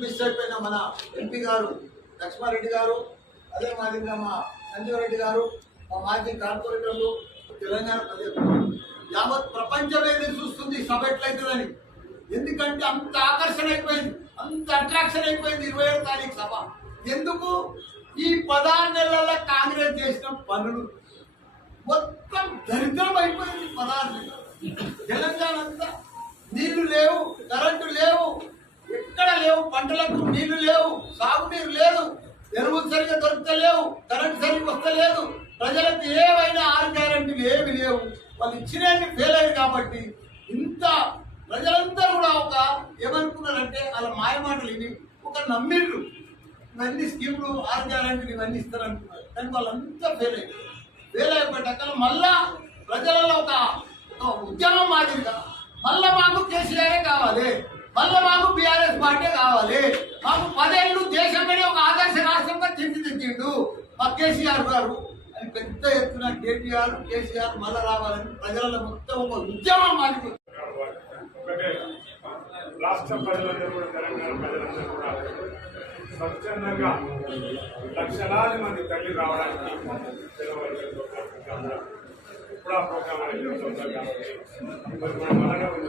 Miss అయిపోయిన మన MP గారు లక్ష్మారెడ్డి గారు అదే మాదిరిగా మా సంజీవ రెడ్డి గారు మా మాజీ కార్పొరేటర్లు తెలంగాణ ప్రజలు. యావత్ ప్రపంచమే చూస్తుంది సభ ఎట్లయితుందని. ఎందుకంటే అంత ఆకర్షణ అయిపోయింది అంత అట్రాక్షన్ అయిపోయింది ఇరవై ఏడు తారీఖు సభ. ఎందుకు? ఈ పదహారు నెలల కాంగ్రెస్ చేసిన పనులు. మొత్తం దరిద్రం అయిపోయింది పదహారు నెలలు. తెలంగాణ అంతా నీళ్ళు లేవు కరెంటు లేవు ఎక్కడ లేవు పంటలకు నీళ్ళు లేవు సాగునీరు లేదు ఎరువులు సరిగ్గా దొరుకుతలేవు కరెంట్ సరిగ్గా వస్తలేదు ప్రజలకు ఏవైనా ఆరు గ్యారెంటీలు ఏమి లేవు. వాళ్ళు ఇచ్చినవి ఫెయిల్ అయ్యారు కాబట్టి ఇంత ప్రజలంతా కూడా ఒక ఏమనుకున్నారంటే వాళ్ళ మాయమాటలు ఇవి ఒక నమ్మిళ్ళు ఇవన్నీ స్కీములు ఆరు గ్యారెంటీలు ఇవన్నీ ఇస్తారనుకున్నారు. కానీ వాళ్ళంతా ఫెయిల్ అయ్యారు. ఫెయిల్ అయిపోయాక మళ్ళా ప్రజలలో ఒక ఒక ఉద్యమం మాదిరిగా మళ్ళా మాకు కేసీఆర్ కావాలి. మళ్ళీ మాకు బీఆర్ఎస్ పార్టీ కావాలి. మాకు పదేళ్ళు దేశంలోనే ఒక ఆదర్శ రాష్ట్రంగా తీర్చిదిద్దిండు. మా కేసీఆర్ గారు. అని పెద్ద ఎత్తున కేటీఆర్ కేసీఆర్ మళ్ళా రావాలని ప్రజల మొత్తం ఒక ఉద్యమం మాకు రాష్ట్ర ప్రజలందరూ కూడా తెలంగాణ ప్రజలందరూ కూడా స్వచ్ఛందంగా లక్షలాది మంది తల్లి రావడానికి ఇప్పుడు ఆ ప్రోగ్రామ్ అనేది జరుగుతుంది కాబట్టి. మరి మనం అలాగే ఉంది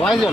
வாங்கி